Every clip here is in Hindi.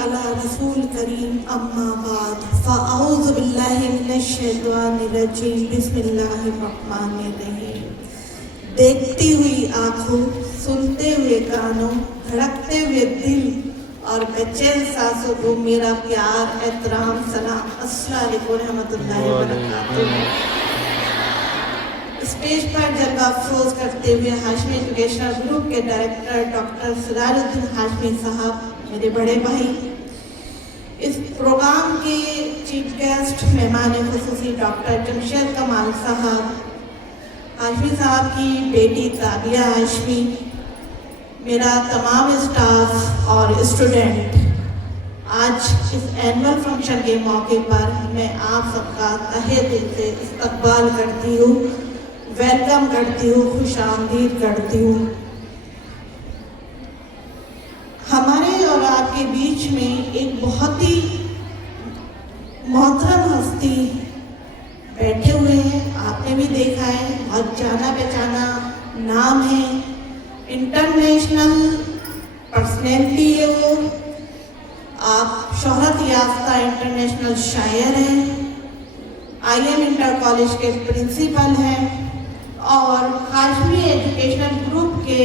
अला रसूल करीम अम्मा बाद फ़अऊज़ु बिल्लाहि मिनश्शैतानिर्रजीम बिस्मिल्लाहिर्रहमानिर्रहीम। देखती हुई आँखों, सुनते हुए कानों, धड़कते हुए दिल और बेचैन सांसों को मेरा प्यार, एहतराम, सलाम, अस्सलाम वालेकुम रहमतुल्लाहि व बरकातुहू। स्टेज पर जलवा अफरोज करते हुए हाशमी एजुकेशनल ग्रुप के डायरेक्टर डॉक्टर सिराजुद्दीन हाशमी साहब, मेरे बड़े भाई, इस प्रोग्राम के चीफ गेस्ट मेहमान खुसूसी डॉक्टर जमशेद कमाल साहब, हाशमी साहब की बेटी ताबिया हाशमी, मेरा तमाम स्टाफ और स्टूडेंट, आज इस एनुअल फंक्शन के मौके पर मैं आप सबका तहे दिल से इस्तकबाल करती हूँ, वेलकम करती हूँ, खुशामदीद करती हूँ। हमारे और आपके बीच में एक बहुत ही मोहतरम हस्ती बैठे हुए हैं, आपने भी देखा है, बहुत जाना पहचाना नाम है, इंटरनेशनल पर्सनैलिटी है वो, आप शोहरत याफ्ता इंटरनेशनल शायर हैं, IM इंटर कॉलेज के प्रिंसिपल हैं और हाशमी एजुकेशनल ग्रुप के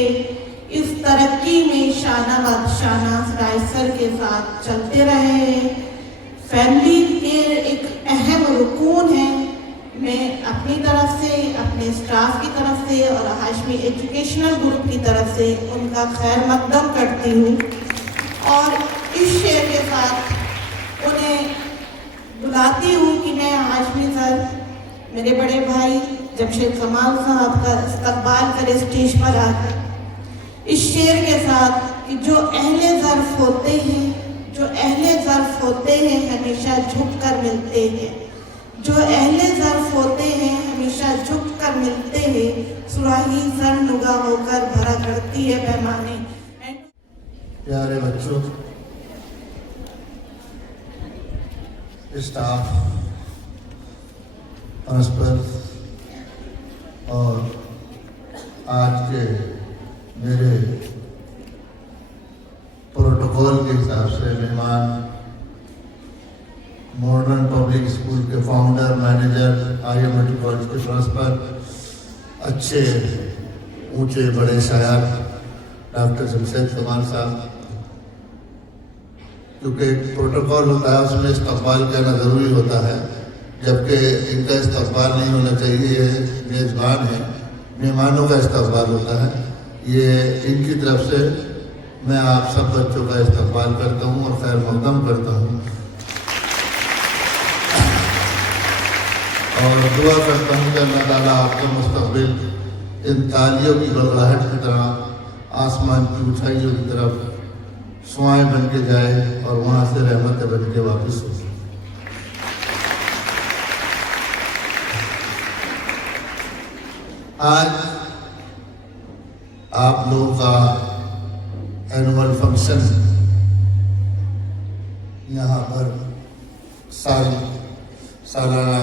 इस तरक्की में शाना बादशाना राइसर के साथ चलते रहे हैं, फैमिली के एक अहम रुकून है। मैं अपनी तरफ से, अपने स्टाफ की तरफ से और हाशमी एजुकेशनल ग्रुप की तरफ से उनका खैर मकदम करती हूँ और इस शेर के साथ उन्हें बुलाती हूँ कि मैं हाशमी सर, मेरे बड़े भाई जमशेद कमाल साहब का इस्तकबाल करे स्टेज पर आकर इस शेर के साथ कि जो अहले ज़र्फ़ होते हैं, जो अहले ज़र्फ़ होते हैं हमेशा झुक कर मिलते हैं, जो अहले ज़र्फ़ होते हैं हमेशा झुक कर मिलते हैं, सुराही सर नुगा होकर भरा करती है पैमाने। प्यारे बच्चों, स्टाफ, प्रिंसिपल और आज के मेरे प्रोटोकॉल के हिसाब से मेहमान, मॉडर्न पब्लिक स्कूल के founder, manager, IM inter college के प्रिंसिपल, अच्छे ऊंचे बड़े शायर डॉक्टर जमशेद कमाल साहब, क्योंकि एक प्रोटोकॉल होता है उसमें इस्तकबाल करना ज़रूरी होता है, जबकि इनका इस्तकबाल नहीं होना चाहिए। ये मेज़बान है, मेहमानों का इस्तकबाल होता है। ये इनकी तरफ से मैं आप सब बच्चों का इस्तकबाल करता हूँ और खैर मकदम करता हूँ और दुआ करता हूँ कि अल्लाह ताला आपका मुस्तकबिल इन तालियों की गड़गड़ाहट की तरह आसमान की ऊंचाइयों की तरफ सुआएं बन के जाए और वहाँ से रहमतें बन के वापस हो। आज आप लोगों का एनुअल फंक्शन यहाँ पर सालाना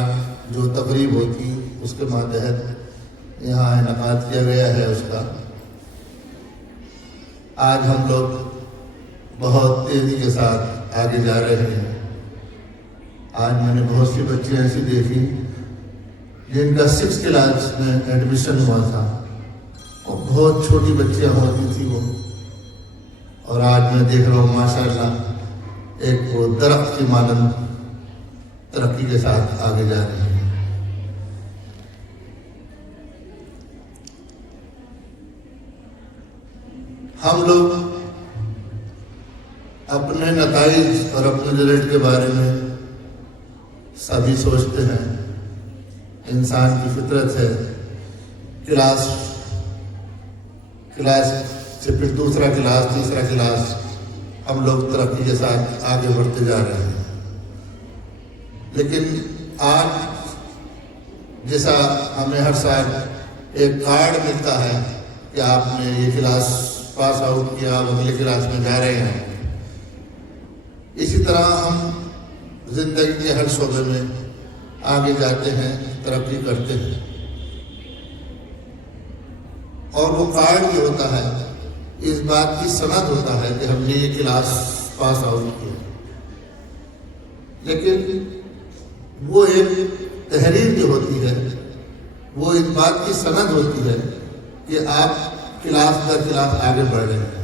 जो तकरीब होती उसके मातहत यहाँ इनेकाद किया गया है उसका। आज हम लोग बहुत तेज़ी के साथ आगे जा रहे हैं। आज मैंने बहुत सी बच्चियाँ ऐसी देखी जिनका 6th क्लास में एडमिशन हुआ था और बहुत छोटी बच्चियाँ होती थी वो, और आज मैं देख रहा हूँ माशाल्लाह एक वो दरख्त की मानंद तरक्की के साथ आगे जा रही है। हम लोग अपने नताइज और अपने रिजल्ट के बारे में सभी सोचते हैं। इंसान की फितरत है, क्लास से फिर दूसरा क्लास, तीसरा क्लास, हम लोग तरक्की के साथ आगे बढ़ते जा रहे हैं। लेकिन आज जैसा हमें हर साल एक कार्ड मिलता है कि आपने ये क्लास पास आउट किया, आप अगले क्लास में जा रहे हैं, इसी तरह हम जिंदगी के हर शोबे में आगे जाते हैं, तरक्की करते हैं। और वो कार्ड भी होता है, इस बात की सनद होता है कि हमने ये क्लास पास आउट किया। लेकिन वो एक तहरीर जो होती है वो इस बात की सनद होती है कि आप क्लास दर क्लास आगे बढ़ रहे हैं।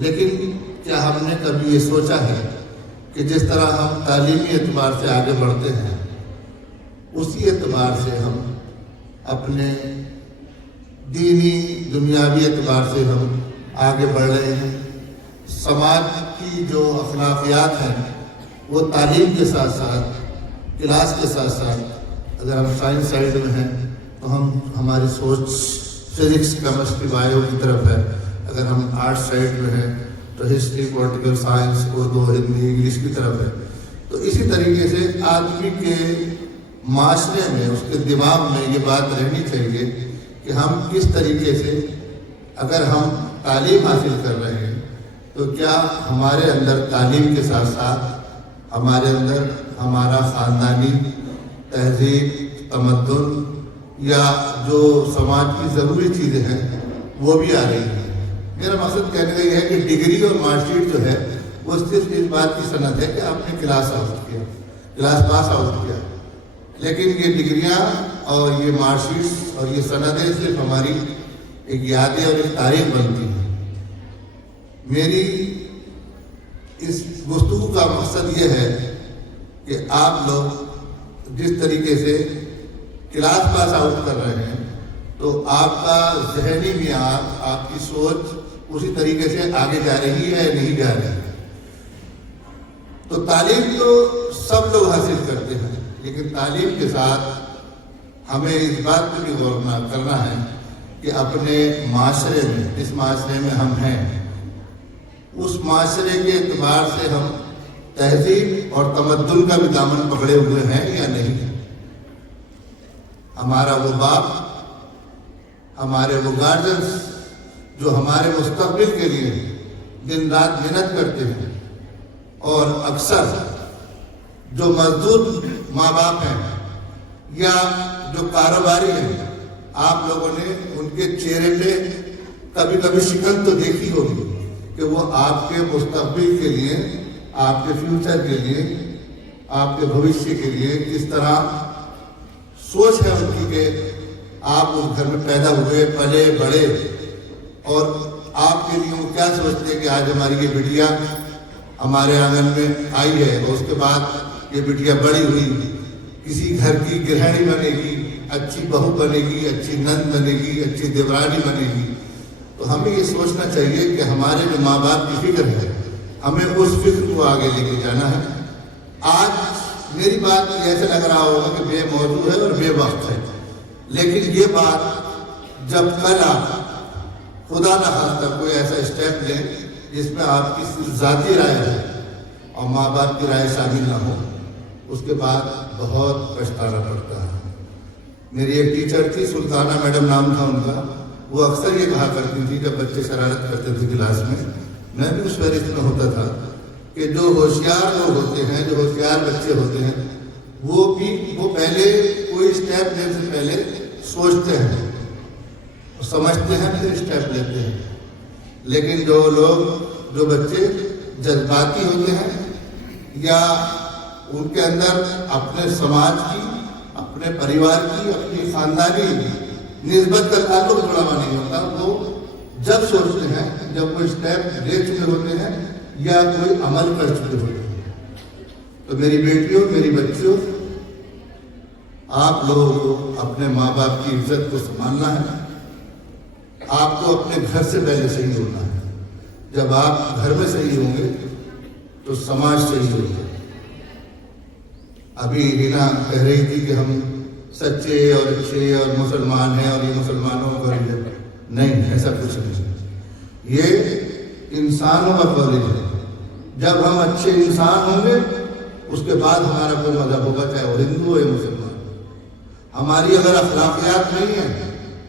लेकिन क्या हमने कभी ये सोचा है कि जिस तरह हम तालीमी एतबार से आगे बढ़ते हैं उसी एतबार से हम अपने दीनी दुनियावी एतबार से हम आगे बढ़ रहे हैं। समाज की जो अखलाकियात हैं वो तालीम के साथ साथ, क्लास के साथ साथ, अगर हम साइंस साइड में हैं तो हमारी सोच फिजिक्स, केमिस्ट्री, बायो की तरफ है। अगर हम आर्ट साइड में हैं तो history, political science, Urdu, Hindi, English की तरफ है। तो इसी तरीके से आदमी के माशरे में, उसके दिमाग में ये बात रहनी चाहिए कि हम किस तरीके से, अगर हम तालीम हासिल कर रहे हैं तो क्या हमारे अंदर तालीम के साथ साथ हमारे अंदर हमारा ख़ानदानी तहजीब, तमद्दुन या जो समाज की ज़रूरी चीज़ें हैं वो भी आ रही हैं। मेरा मकसद कहने का यह है कि डिग्री और मार्कशीट जो है वो सिर्फ इस बात की सनद है कि आपने क्लास आउट किया, क्लास पास आउट किया, लेकिन ये डिग्रियां और ये मार्कशीट्स और ये सनदें सिर्फ हमारी एक यादें और एक तारीख बनती हैं। मेरी इस गुफ्तगू का मकसद ये है कि आप लोग जिस तरीके से क्लास पास आउट कर रहे हैं तो आपका जहनी मियार, आपकी सोच उसी तरीके से आगे जा रही है या नहीं जा रही है। तो तालीम तो सब लोग हासिल करते हैं, लेकिन तालीम के साथ हमें इस बात पर भी गौर करना है कि अपने माशरे में, जिस माशरे में हम हैं, उस माशरे के एतबार से हम तहजीब और तमद्दुन का भी दामन पकड़े हुए हैं या नहीं। हमारा वो बाप, हमारे वो गार्जियंस जो हमारे मुस्तकबिल के लिए दिन रात मेहनत करते हैं, और अक्सर जो मजदूर माँ बाप हैं या जो कारोबारी हैं, आप लोगों ने उनके चेहरे पे कभी कभी शिकन तो देखी होगी कि वो आपके मुस्तकबिल के लिए, आपके फ्यूचर के लिए, आपके भविष्य के लिए किस तरह सोच है उनकी कि आप उस घर में पैदा हुए, पले, बड़े, और आपके लिए वो क्या सोचते हैं कि आज हमारी ये बिटिया हमारे आंगन में आई है और उसके बाद ये बिटिया बड़ी हुई किसी घर की गृहिणी बनेगी, अच्छी बहू बनेगी, अच्छी नंद बनेगी, अच्छी देवरानी बनेगी। तो हमें ये सोचना चाहिए कि हमारे जो माँ बाप की फिक्र है, हमें उस फिक्र को आगे लेके जाना है। आज मेरी बात ऐसे लग रहा होगा कि बेमौजूद है और बेवक्त है, लेकिन ये बात जब कल आप खुदा न खास्ता कोई ऐसा स्टेप लें जिसमें आपकी सिर्फ ज़ाती राय है और माँ बाप की राय शामिल ना हो, उसके बाद बहुत पछताना पड़ता है। मेरी एक टीचर थी, सुल्ताना मैडम नाम था उनका, वो अक्सर ये कहा करती थी जब बच्चे शरारत करते थे क्लास में, मैं भी उस फहरिस्त में होता था, कि जो होशियार लोग होते हैं, जो होशियार बच्चे होते हैं, वो पहले कोई स्टेप लेने से पहले सोचते हैं, समझते हैं, फिर स्टेप लेते हैं। लेकिन जो बच्चे जज्बाती होते हैं या उनके अंदर अपने समाज की, अपने परिवार की, अपनी खानदानी निस्बत का ताल्लुक जुड़ा हुआ नहीं होता, वो जब सोचते हैं, जब कोई स्टेप ले चुके होते हैं या कोई अमल कर चुके होते हैं। तो मेरी बेटियों, मेरी बच्चियों, आप लोगों को अपने माँ बाप की इज्जत को संभालना है। आपको अपने घर से पहले सही होना है। जब आप घर में सही होंगे तो समाज सही होगा। अभी रीना कह रही थी कि हम सच्चे और अच्छे और मुसलमान हैं और ये मुसलमानों का नहीं, ऐसा कुछ नहीं। ये इंसानों का कॉलेज है। जब हम अच्छे इंसान होंगे उसके बाद हमारा कोई मजहब होगा, चाहे वो हिंदू हो या मुसलमान। हमारी अगर अखलाकियात नहीं है,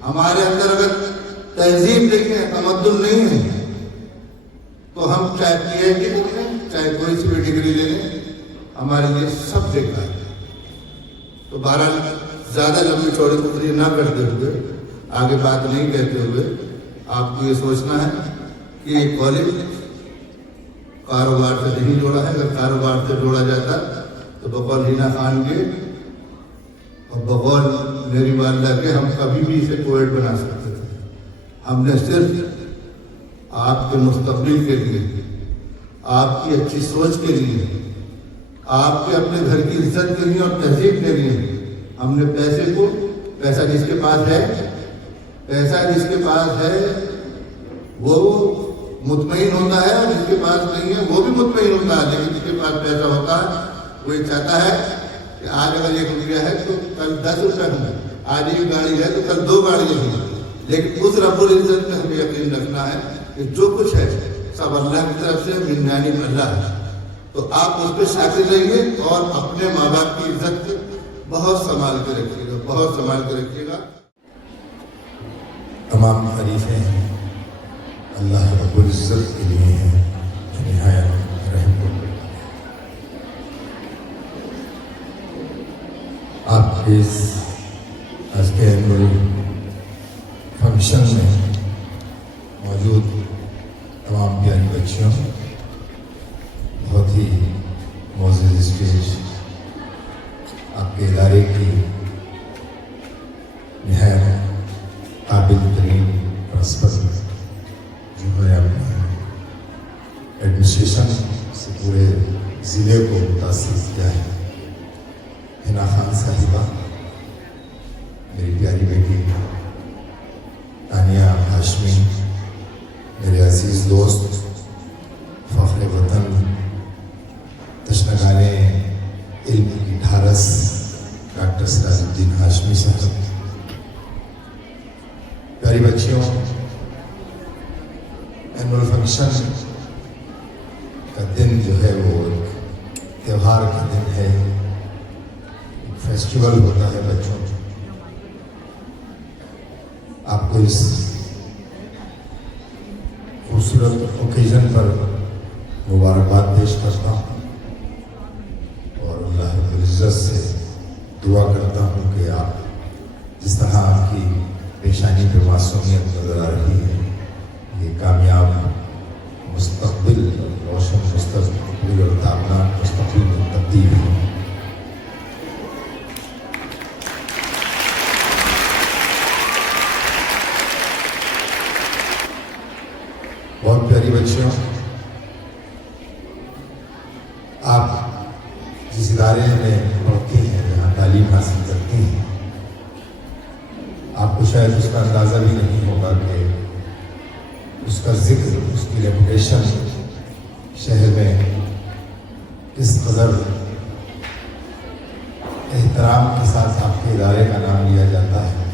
हमारे अंदर अगर तहजीब नहीं है, तमद्दुन नहीं है, तो हम चाहे PhD करें, चाहे कोई सी भी डिग्री ले लें, हमारे लिए सब बेकार है। तो बहरहाल ज़्यादा लंबी चौड़ी गुफ्तगू ना करते हुए, आगे बात नहीं कहते हुए, आपको ये सोचना है कि ये कारोबार से नहीं जोड़ा है। अगर कारोबार से जोड़ा जाता तो बकौल हिना खान के और बकौल मेरी वालदा के हम कभी भी इसे कोविड बना सकते थे। हमने सिर्फ आपके मुस्तकबिल के लिए, आपकी अच्छी सोच के लिए, आपके अपने घर की इज्जत के लिए और तहजीब के लिए हमने पैसा जिसके पास है वो मुतमईन होता है, और जिसके पास नहीं है वो भी मुतमईन होता है। लेकिन जिसके पास पैसा होता है वो ये चाहता है कि आज अगर 1 रुपया है तो कल 10 रुपये होंगे, आज एक गाड़ी है तो कल 2 गाड़ियाँ होंगी। लेकिन उस रब्बुल इज्जत में हमें यकीन रखना है कि जो कुछ है सब अल्लाह की तरफ से, मिन्नानी अल्लाह है। तो आप उस पर शाकिर रहिए और अपने माँ बाप की इज्जत बहुत संभाल के रखिएगा, बहुत संभाल के रखिएगा। तमाम तारीफें अल्लाह रब्बुल इज़्ज़त के लिए हैं जो निहायत रहम। आपके इस आज के एनुअल फंक्शन में मौजूद तमाम प्यारी बच्चियों, बहुत ही मौजूद स्टेज, आपके इदारे की निहायत काबिल तरीन प्रिंसिपल जो है अपने एडमिनिस्ट्रेशन से पूरे ज़िले को मुतासिर किया है, हिना खान साहिबा, मेरी प्यारी बेटी तानिया हाशमी, मेरे अजीज़ दोस्त फ़ख्र वतन, तशनगाने इल्म की ढारस डॉक्टर सिराजुद्दीन हाशमी साहब, प्यारी बच्चियों, एनुअल फंक्शन का दिन जो है वो एक त्यौहार का दिन है, एक फेस्टिवल होता है बच्चों। आपको इस खूबसूरत ओकेजन पर मुबारकबाद पेश करता हूँ और अल्लाह रब्बुल इज़्ज़त से दुआ करता हूँ कि आप जिस तरह आपकी पेशानी पे मासूमियत नजर आ रही है, ये कामयाब मुस्तक़बिल, रोशन मुस्तक़बिल और ताबनाक मुस्तक़बिल में तब्दील हो। बहुत प्यारी बच्चियों, आप जिस इदारे में पढ़ती हैं, जहाँ तालीम हासिल करती हैं, आपको शायद उसका अंदाज़ा भी नहीं होगा कि उसका जिक्र, उसकी रेपुटेशन शहर में किस कदर एहतराम के साथ आपके इदारे का नाम लिया जाता है।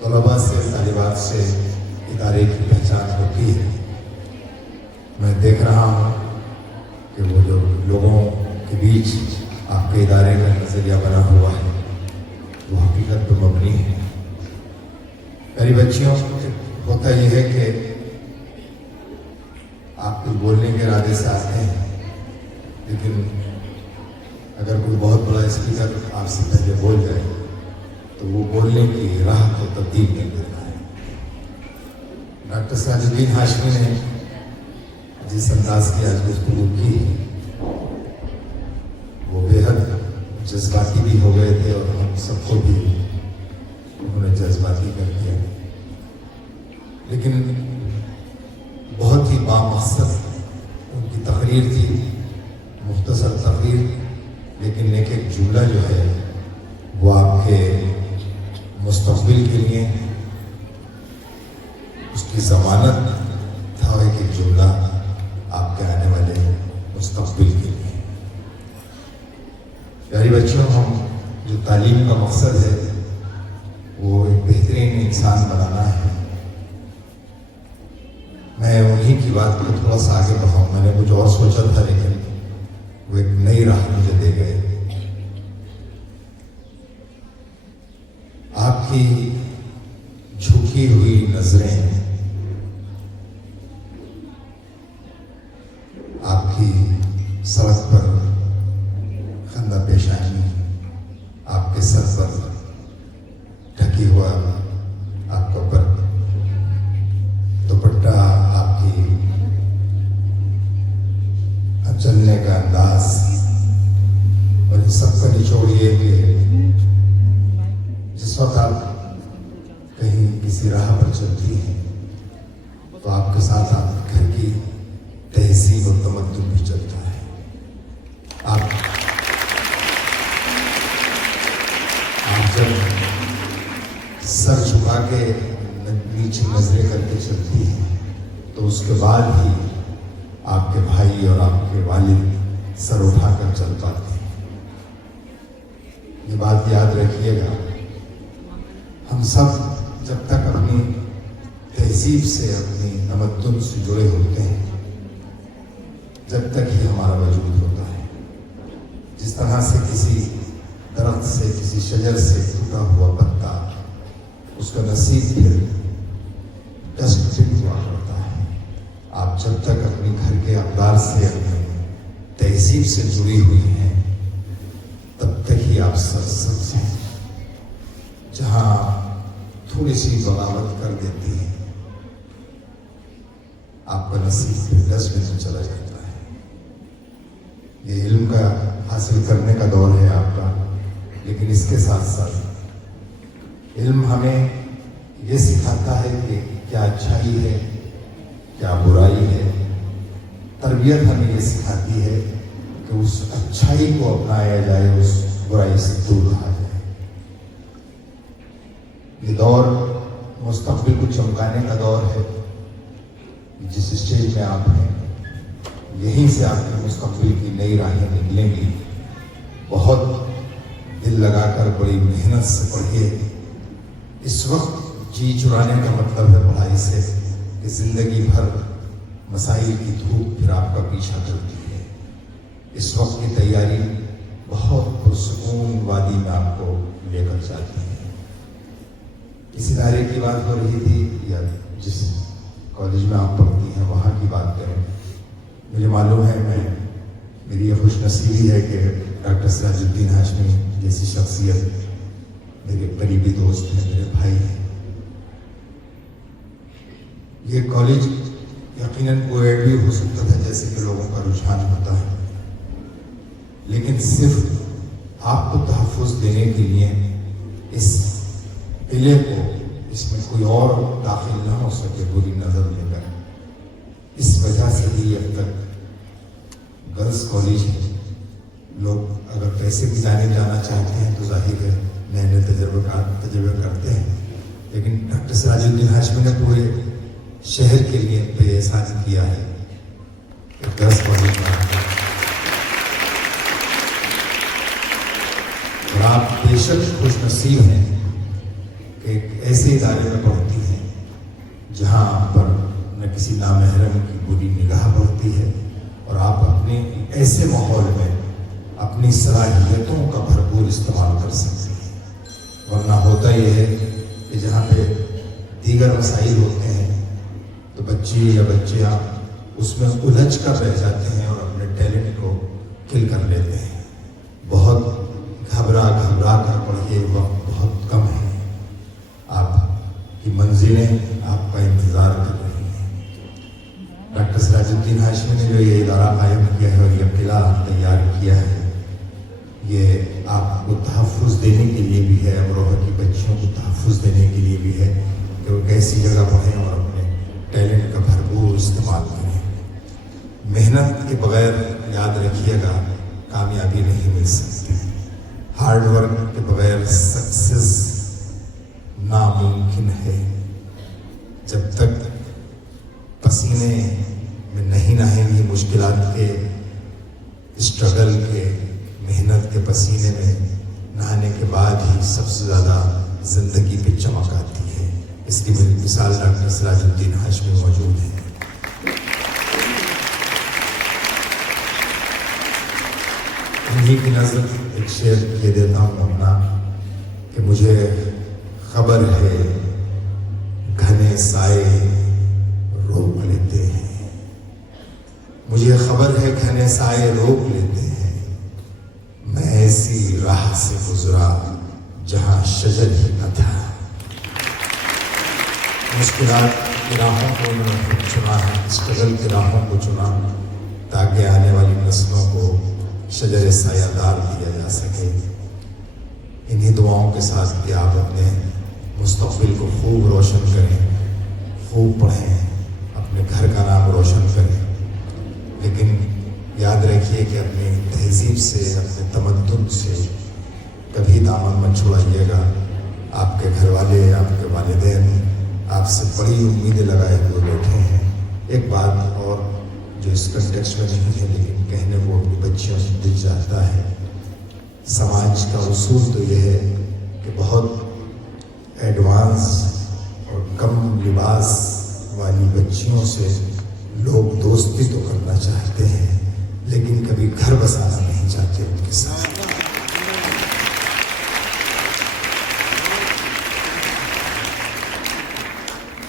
तलबा से, तालिबात से इदारे की पहचान होती है। मैं देख रहा हूँ कि वो जो लोगों के बीच आपके इदारे का नज़रिया बना हुआ है वो हकीकत पर मबनी है। मेरी बच्चियों, होता यह है कि आप कुछ बोलने के इरादे से आते हैं, लेकिन अगर कोई बहुत बड़ा स्पीकर आपसे पहले बोल जाए तो वो बोलने की राह को तब्दील कर देता है। डॉक्टर सिराजुद्दीन हाशमी ने जिस अंदाज की आज गुफ्तगू की, वो बेहद जज्बाती भी हो गए थे और हम सबको भी उन्होंने जज्बाती कर दिया, लेकिन बहुत ही बामकसद उनकी तकरीर थी, मुख्तसर तकरीर, लेकिन एक एक जुमला जो है वो आपके मुस्तक़बिल के लिए उसकी ज़मानत था, एक एक जुमला आपके आने वाले मुस्तक़बिल के लिए। प्यारी बच्चों, हम जो तालीम का मकसद है वो एक बेहतरीन इंसान बनाना है। मैं उन्हीं की बात को थोड़ा सा आगे बढ़ाऊँ। मैंने कुछ और सोचा था, लेकिन वो एक नई राह मुझे दे गए। आपकी झुकी हुई नजरें, आपकी सड़क पर खंदा पेशानी, आपके सर पर ढकी हुआ आपका पर दुपट्टा, आपकी इसका निचोड़ ये है कि जिस वक्त आप कहीं किसी राह पर चलती हैं तो आपके साथ आपके घर की तहजीब और तमद्दुन भी चलता है। आप जब सर झुका के नीचे नजरें करके चलती हैं तो उसके बाद ही आपके भाई और आपके वालिद सर उठाकर चल पाते हैं। ये बात याद रखिएगा, हम सब जब तक अपनी तहजीब से, अपनी तमद्दुन से जुड़े होते हैं, जब तक ही हमारा वजूद होता है। जिस तरह से किसी दरख्त से, किसी शजर से टूटा हुआ पत्ता, उसका नसीब फिर डस्टबिन हुआ करता है। आप जब तक अपने घर के अक़दार से, अपने तहजीब से जुड़ी हुई हैं, तब तक ही आप सरसब्ज़ हैं। जहाँ थोड़ी सी बगावत कर देती है, आपका नसीब फिर डस्टबिन में चला जाता है। ये इल्म का हासिल करने का दौर है आपका, लेकिन इसके साथ साथ इल्म हमें ये सिखाता है कि क्या अच्छाई है, क्या बुराई है। तरबियत हमें ये सिखाती है कि उस अच्छाई को अपनाया जाए, उस बुराई से दूर रहा जाए। ये दौर मुस्तक़बिल को चमकाने का दौर है। जिस स्टेज में आप हैं, यहीं से आपके मुस्तक़बिल की नई राहें निकलेंगी। बहुत दिल लगाकर, बड़ी मेहनत से पढ़िए। इस वक्त जी चुराने का मतलब है पढ़ाई से कि जिंदगी भर मसाइल की धूप फिर आपका पीछा करती है। इस वक्त की तैयारी बहुत पुरसकून वादी में आपको लेकर जाती है। इस इदारे की बात हो रही थी या जिस कॉलेज में आप पढ़ती हैं वहाँ की बात करें। मुझे मालूम है, मेरी ये खुशनसीबी है कि डॉक्टर सिराजुद्दीन हाशमी जैसी शख्सियत मेरे करीबी दोस्त हैं, मेरे भाई हैं। ये कॉलेज यकीनन कोएड भी हो सकता था, जैसे कि लोगों का रुझान होता है, लेकिन सिर्फ आपको तहफ़्फ़ुज़ देने के लिए इस किले को, इसमें कोई और दाखिल ना हो सके बुरी नज़र लेकर, इस वजह से ही अब तक गर्ल्स कॉलेज है। लोग अगर पैसे भी जाना चाहते हैं तो जाहिर है नए नए तजुर्बे करते हैं, लेकिन डॉक्टर सिराजुद्दीन हाशमी ने पूरे शहर के लिए पे एहसान किया है कि गर्ल्स कॉलेज में और आप बेशक खुशनसीब हैं कि एक ऐसे इदारे में पढ़ती हैं जहाँ पर न किसी नामहरम की बुरी निगाह पड़ती है और आप अपने ऐसे माहौल में अपनी सलाहियतों का भरपूर इस्तेमाल कर सकते हैं। वरना होता यह है कि जहाँ पे दीगर मसाइल होते हैं तो बच्चे या बच्चियाँ उसमें उलझ कर रह जाते हैं और अपने टैलेंट को किल कर लेते हैं। बहुत घबरा कर पढ़िए, वक्त बहुत कम है। आपकी मंजिलें आपका इंतज़ार कर रही हैं। डॉक्टर सिराजुद्दीन हाशमी ने जो ये इदारा कायम किया है और ये किला तैयार किया है, ये आपको तहफ़्फ़ुज़ देने के लिए भी है, अमरोहा की बच्चियों को तहफ़्फ़ुज़ देने के लिए भी है कि वो कैसी जगह पढ़ें और अपने टैलेंट का भरपूर इस्तेमाल करें। मेहनत के बगैर याद रखिएगा कामयाबी नहीं मिल सकती। हार्ड वर्क के बगैर सक्सेस नामुमकिन है। जब तक पसीने में नहीं नहाएंगे, मुश्किलात के, स्ट्रगल के, मेहनत के पसीने में नहाने के बाद ही सबसे ज़्यादा ज़िंदगी पे चमक आती है। इसकी मिसाल डॉक्टर सिराजुद्दीन हाशमी मौजूद है। इन्हीं की नज़र एक शेर ले देता हूँ अपना कि मुझे खबर है घने साए रोक लेते हैं। मुझे खबर है घने साए रोक लेते हैं। मैं ऐसी राह से गुजरा जहाँ शजर ही न था। मुश्किलात की राहों को उन्होंने चुना है, स्ट्रगल की राहों को चुना ताकि आने वाली नस्लों को शजर सायादार दिया जा सके। इन्हीं दुआओं के साथ कि आप अपने मुस्तक़बिल को खूब रोशन करें, खूब पढ़ें, अपने घर का नाम रोशन करें। लेकिन याद रखिए कि अपनी तहजीब से, अपने तमद्दुन से कभी दामन मत छुड़ाइएगा। आपके घर वाले, आपके वालिदैन आपसे बड़ी उम्मीदें लगाए हुए बैठे हैं। एक बात और जो इस कंटेक्स्ट में नहीं है लेकिन कहने को अपनी बच्चियों से दिल चाहता है, समाज का उसूल तो यह है कि बहुत एडवांस और कम लिबास वाली बच्चियों से लोग दोस्ती तो करना चाहते हैं लेकिन कभी घर बसाना नहीं चाहते उनके साथ।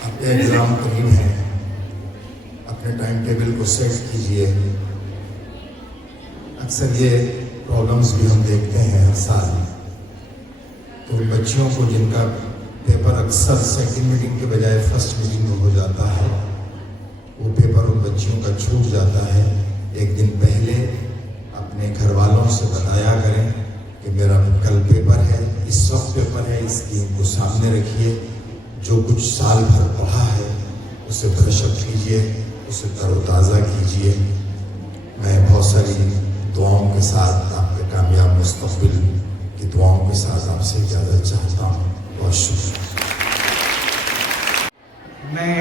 अब एग्जाम करीब है, अपने टाइम टेबल को सेट कीजिए। अक्सर ये प्रॉब्लम्स भी हम देखते हैं हर साल, तो बच्चियों को जिनका पेपर अक्सर सेकंड मीटिंग के बजाय फर्स्ट मीटिंग में हो जाता है, वो पेपर उन बच्चियों का छूट जाता है। एक दिन पहले अपने घर वालों से बताया करें कि मेरा कल पेपर है, इस वक्त पेपर है, इसकी उनको सामने रखिए। जो कुछ साल भर पढ़ा है उसे ब्रशअप कीजिए, उसे तरोताज़ा कीजिए। मैं बहुत सारी दुआओं के साथ, आपके कामयाब मुस्तक़बिल की दुआओं के साथ आपसे इजाज़त चाहता हूँ। बहुत शुक्रिया। मैं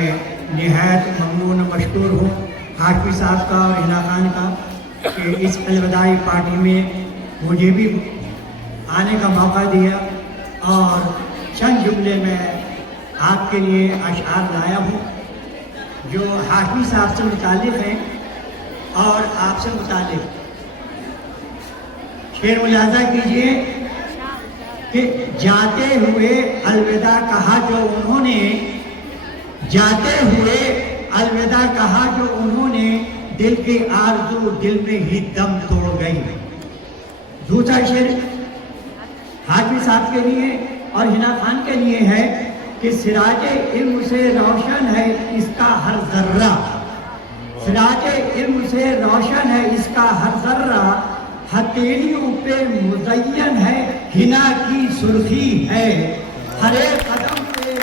निहायत ममनून मशकूर हूँ हाशमी साहब का और हिना खान का कि इस अलविदाई पार्टी में मुझे भी आने का मौका दिया और चंद जुमले में आपके लिए अशआर लाया हूँ जो हाशमी साहब से मुताल्लिक़ हैं और आपसे मुताल्लिक़। शेर मुलाज़ा कीजिए कि जाते हुए अलविदा कहा जो उन्होंने, जाते हुए अलविदा कहा जो उन्होंने, दिल की आरज़ू दिल में ही दम तोड़ गई। दूसरा शेर हाशमी साहब के लिए और हिना खान के लिए है कि सिराजे इल्म से रोशन है इसका हर जर्रा, सिराजे इल्म से रोशन है इसका हर जर्रा, हथेलियों पे मुज़य्यन है हिना की सुर्खी है, हर एक कदम पे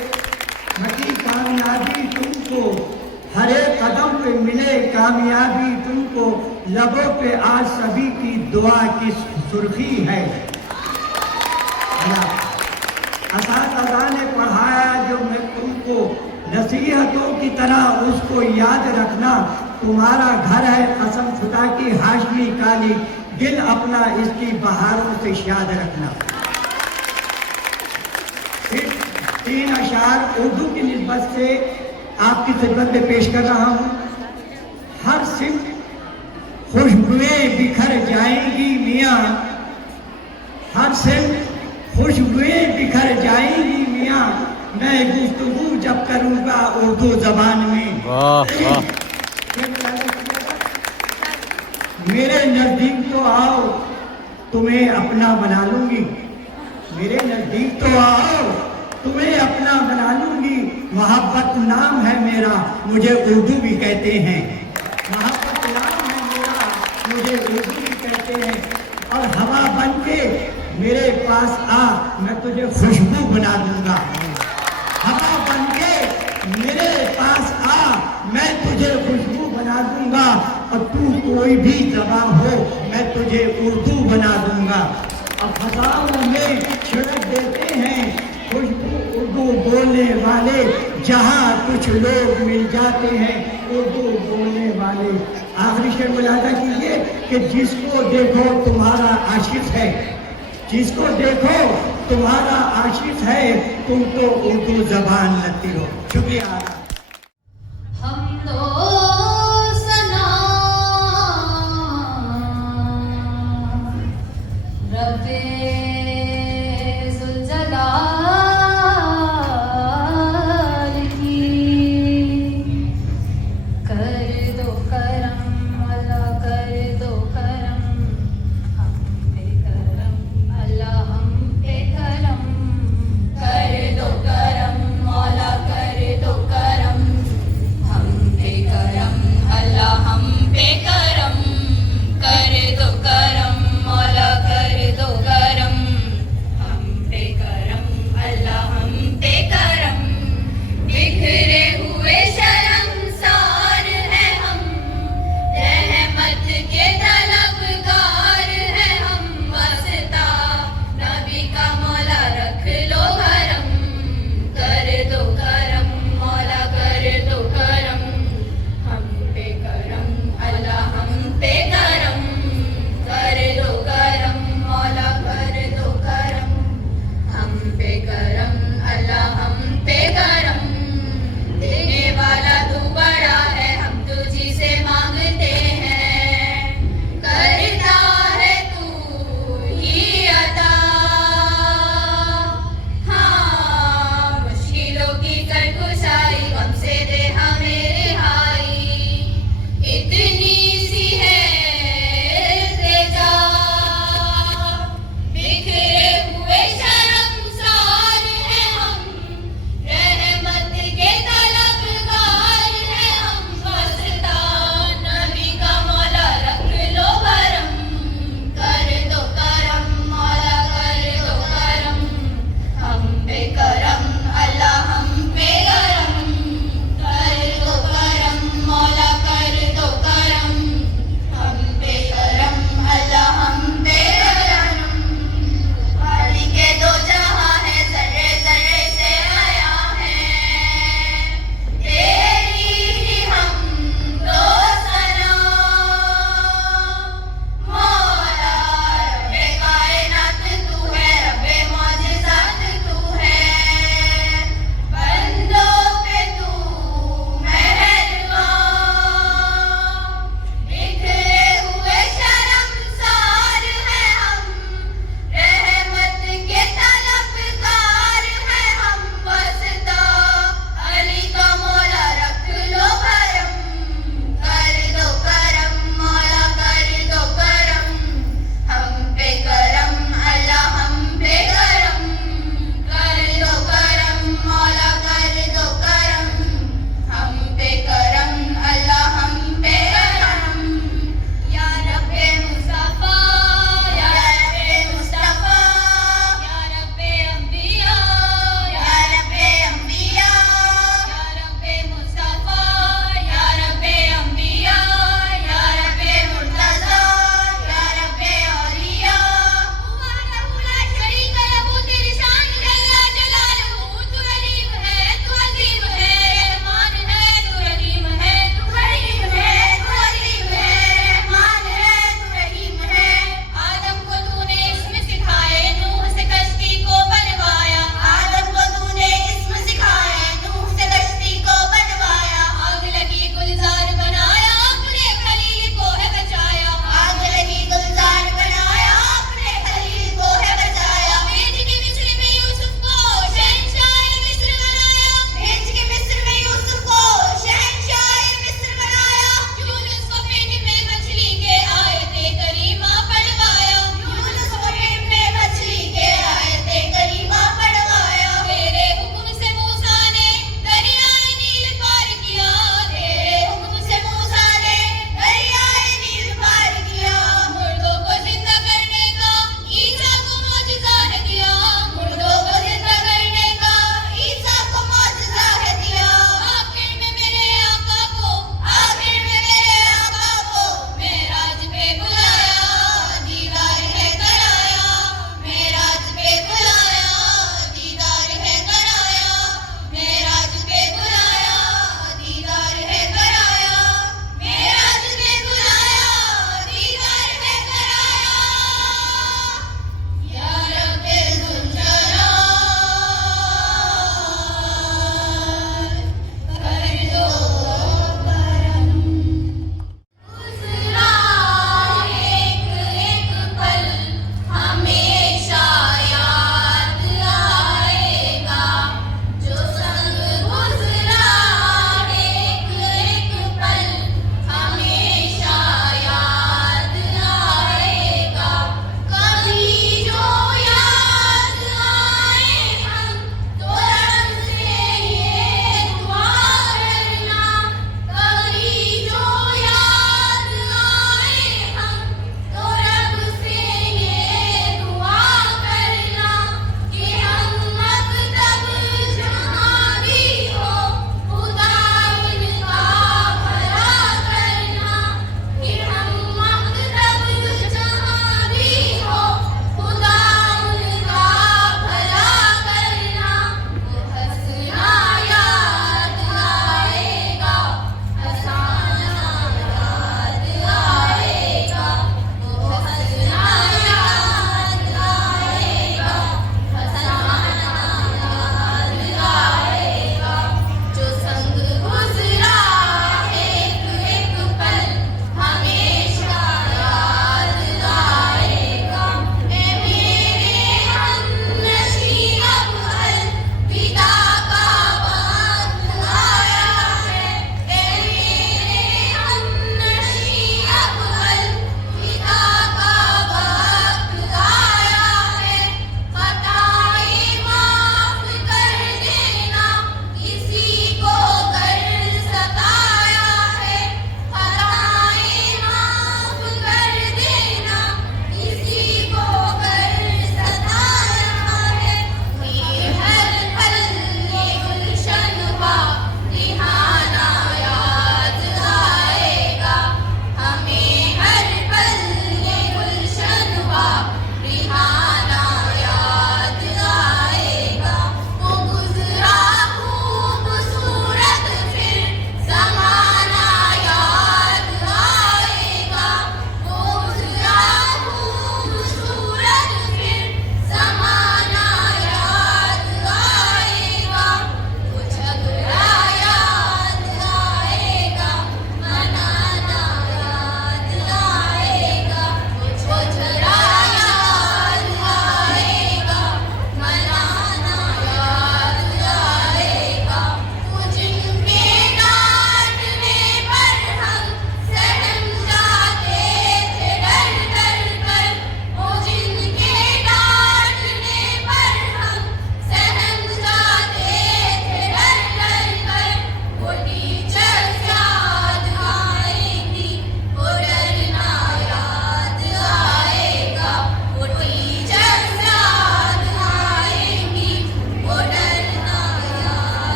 घटी कामयाबी तुमको, हर एक कदम पे मिले कामयाबी तुमको, लबों पे आज सभी की दुआ की सुर्खी है। असातिज़ा ने पढ़ाया जो मैं तुमको, नसीहतों की तरह उसको याद रखना, तुम्हारा घर है कसम खुदा की हाशमी काली, दिल अपना इसकी बहारों से शाद रखना। फिर 3 अशार उर्दू की निस्बत से आपकी खिदमत में पेश कर रहा हूँ। हर सिमत खुशबुएं बिखर जाएंगी मियाँ, हर सिमत खुशबुएं बिखर जाएंगी मियाँ, मैं गुफ्तगू जब करूँगा उर्दू जबान में। मेरे नज़दीक तो आओ तुम्हें अपना बना लूंगी, मेरे नज़दीक तो आओ तुम्हें अपना बना लूंगी, मोहब्बत नाम है मेरा मुझे उर्दू भी कहते हैं, मोहब्बत नाम है मेरा मुझे उर्दू भी कहते हैं, और हवा बन के मेरे पास आ मैं तुझे खुशबू बना दूंगा, हवा बन के मेरे पास आ मैं तुझे खुशबू बना दूंगा, और तू कोई भी ज़बान हो मैं तुझे उर्दू बना दूंगा। और फसाओं में छिड़क देते हैं खुशबू उर्दू बोलने वाले, जहाँ कुछ लोग मिल जाते हैं उर्दू बोलने वाले। आखिरी शेर मुलाजा कीजिए कि जिसको देखो तुम्हारा आशिक है, जिसको देखो तुम्हारा आशिक है, तुम तो उर्दू ज़बान लगती हो। शुक्रिया। कर दो करम मौला कर दो करम।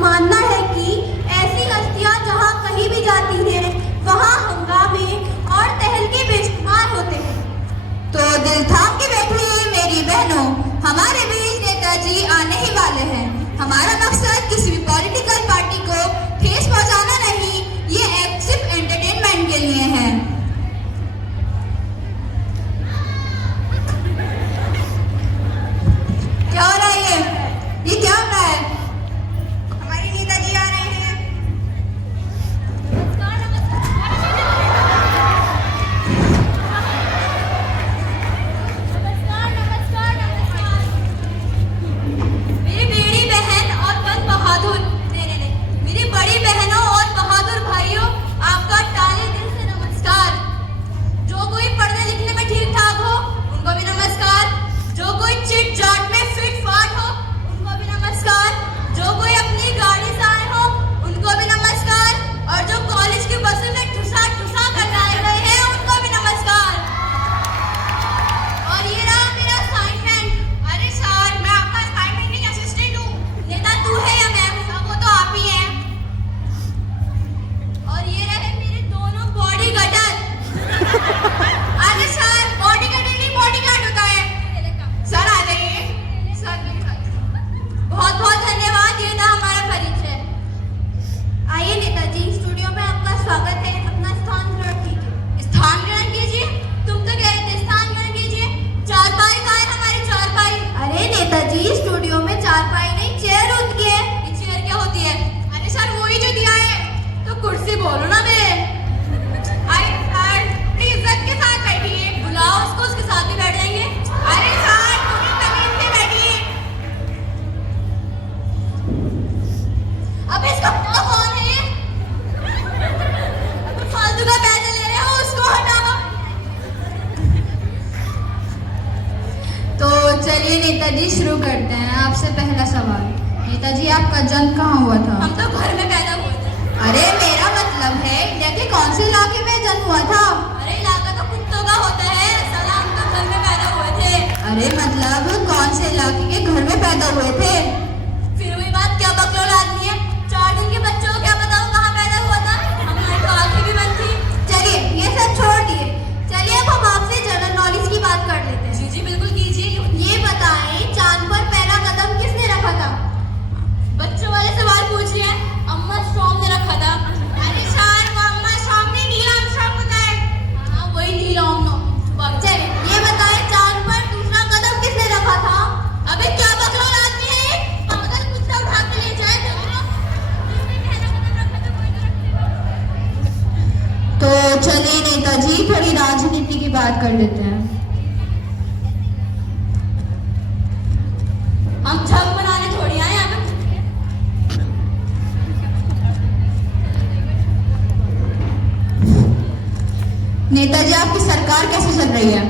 मानना है कि ऐसी हस्तियां जहां कहीं भी जाती हैं वहां हंगामे और तहलके बेशुमार होते हैं। तो दिल थाम के बैठिए मेरी बहनों, हमारे बीच नेताजी आने ही वाले हैं। हमारा मकसद किसी भी पॉलिटिकल पार्टी को ठेस पहुंचाना नहीं, ये एक्ट सिर्फ एंटरटेनमेंट के लिए है। क्या हो रहा है ये क्या हो रहा है? हमारे नेताजी आ रहे हैं। मेरी बड़ी बहन और बन बहादुर मेरी बड़ी बहनों और बहादुर भाइयों, आपका ताले दिल से नमस्कार। जो कोई पढ़ने लिखने में ठीक ठाक हो उनको भी नमस्कार, जो कोई चिट चाट में फिट फाट हो उनको भी नमस्कार, जो कोई अपनी गाड़ी से आए हो उनको भी नमस्कार, और जो कॉलेज की बसों में ठुसा ठुसा कर आए गए हैं उनको भी नमस्कार। और ये रहा मेरा असाइनमेंट। अरे सर, मैं आपका असाइनमेंट नहीं, असिस्टेंट हूँ। नेता तू है या मैं हूँ? वो तो आप ही हैं। और ये रहे मेरे दोनों बॉडी गार्ड। अरे सर, बॉडी गार्ड नहीं, बॉडी गार्ड होता है। सर आ जाइए। सर बहुत बहुत धन्यवाद, ये था हमारा परिचय। आइए नेताजी, स्टूडियो में आपका स्वागत है। अपना स्थान ग्रहण कीजिए। स्थान ग्रहण कीजिए? तुम तो कह रहे थे स्थान ग्रहण कीजिए। चारपाई कहाँ है हमारी चारपाई? अरे नेताजी, स्टूडियो में चारपाई नहीं, चेयर होती है। ये चेयर क्या होती है? अरे सर, वही जो दिया है। तो कुर्सी बोलो ना बे। इज्जत के साथ बैठिए। बुलाओ उसको, उसके साथ ही बैठ जाएंगे। अरे सर, थोड़ी तमीज से बैठिए। अब इसका कौन है? फालतू का पैसा ले रहे हो, उसको हटाओ। तो चलिए नेताजी, शुरू करते हैं। आपसे पहला सवाल। नेताजी, आपका जन्म कहाँ हुआ था? हम तो घर में पैदा हुए थे। अरे मेरा मतलब है इंडिया के कौन से इलाके में जन्म हुआ था? अरे इलाका तो कुत्तों का होता है, साला हम तो घर में पैदा हुए थे। अरे मतलब कौन से इलाके के घर में पैदा हुए थे? फिर वही बात, क्या बकलोल आदमी है। 4 दिन के बच्चों को क्या बताओ कहाँ पैदा हुआ था? हमारी तो आंखें भी बंद थी। चलिए ये सब छोड़ दिए, चलिए अब हम आपसे जनरल नॉलेज की बात कर लेते हैं। जी जी बिल्कुल कीजिए। ये बताएं, चांद पर पहला कदम किसने रखा था? बच्चों वाले सवाल पूछ रहे हैं। अम्मा स्ट्रॉन्ग ने रखा था। अरे सर, वो अम्मा स्ट्रॉन्ग नहीं, नील आर्मस्ट्रांग होता है। हाँ वही नील आर्मस्ट्रांग। चलिए ये बताएं, चांद पर दूसरा कदम किसने रखा था? अबे क्या बकलोल आदमी है ये, पागल कुत्ता उठा के ले जाए। तो चलिए नेताजी, थोड़ी राजनीति की बात कर लेते हैं। हम छक बनाने थोड़ी आए यहाँ पे। नेताजी, आपकी सरकार कैसे चल रही है?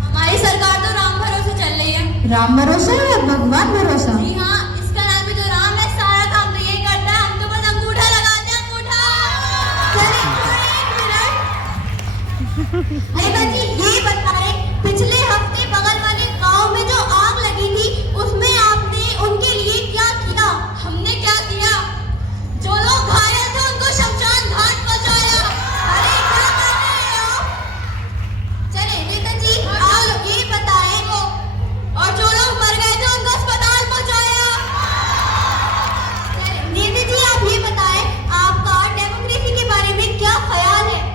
हमारी सरकार तो राम भरोसे चल रही है। राम भरोसा या भगवान भरोसा? जी हाँ, इसका नाम भी तो राम है। सारा काम तो यही करता है, हम तो बस अंगूठा लगाते हैं, अंगूठा। नेताजी, ये बताएं, पिछले हफ्ते बगल वाले गांव में जो आग लगी थी उसमें आपने उनके लिए क्या किया? हमने क्या किया? जो लोग घायल थे उनको शमशान घाट पहुंचाया। अरे क्या कर रहे हो? चले नेताजी, आप ये बताएं, और जो लोग मर गए थे उनको अस्पताल पहुंचाया। नेताजी, आप ये बताएं, आपका डेमोक्रेसी के बारे में क्या ख्याल है?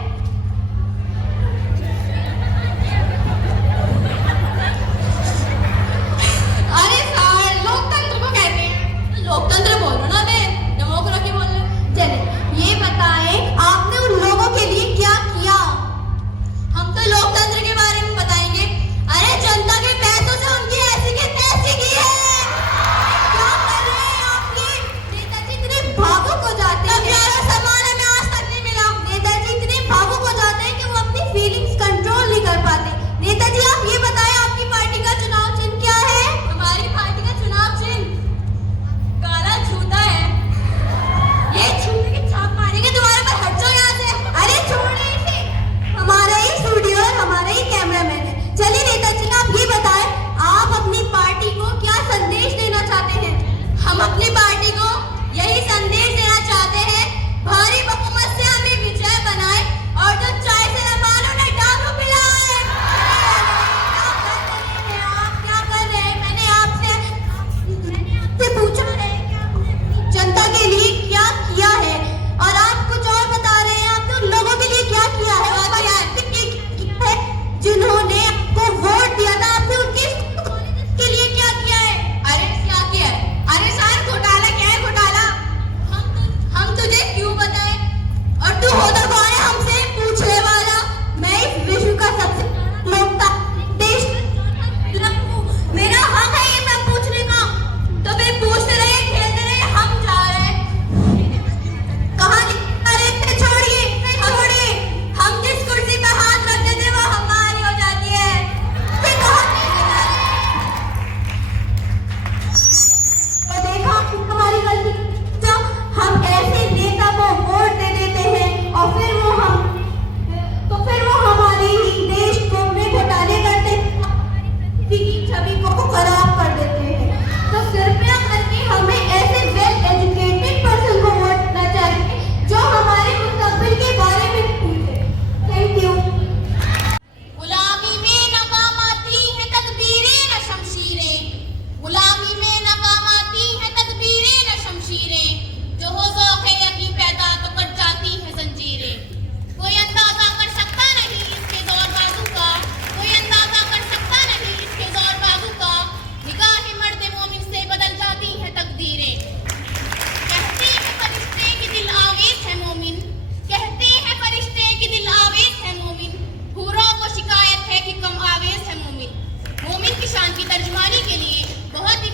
तर्जमानी के लिए बहुत ही